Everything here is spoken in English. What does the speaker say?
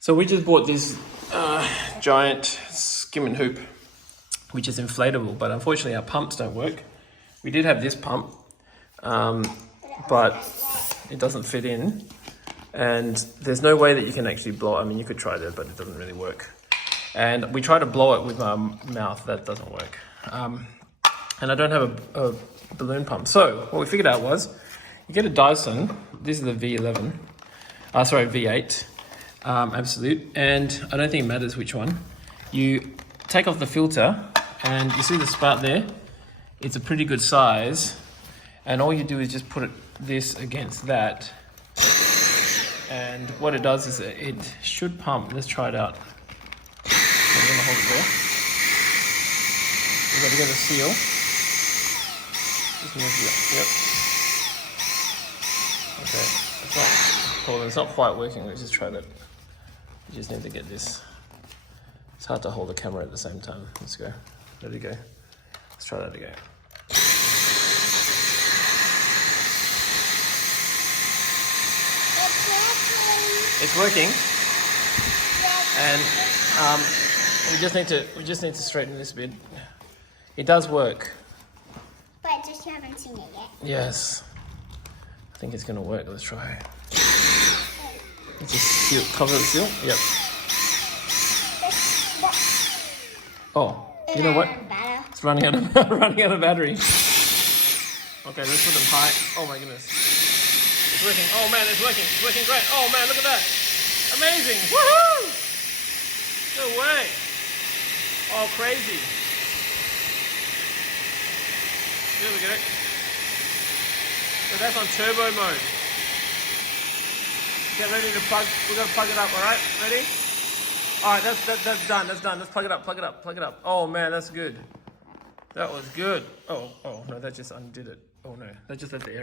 So we just bought this giant skimming hoop, which is inflatable, but unfortunately our pumps don't work. We did have this pump, but it doesn't fit in, and there's no way that you can actually blow it. I mean, you could try that, but it doesn't really work. And we try to blow it with our mouth, that doesn't work. And I don't have a balloon pump. So what we figured out was, you get a Dyson, this is the V11, V8, Absolute, and I don't think it matters which one. You take off the filter, and you see the spout there? It's a pretty good size, and all you do is just put this against that, and what it does is it should pump. Let's try it out. I'm gonna hold it there. We've got to get a seal. Just move it. Yep. Okay. It's not quite working. Let's just try that. You just need to get this. It's hard to hold the camera at the same time. Let's go. Ready to go. Let's try that again. It's working. And we just need to straighten this a bit. It does work. But just you haven't seen it yet. Yes. I think it's gonna work. Let's try. Let's just seal, cover the seal. Yep. Oh, you know what? It's running out of battery. Okay, let's put them high. Oh my goodness. It's working. Oh man, it's working. It's working great. Oh man, look at that. Amazing. Woohoo! No way. Oh, crazy. There we go. So that's on turbo mode. Get ready to plug. We're gonna plug it up. All right, ready? All right, that's done. That's done. Let's plug it up. Plug it up. Plug it up. Oh man, that's good. That was good. Oh no, that just undid it. Oh no, that just let the air.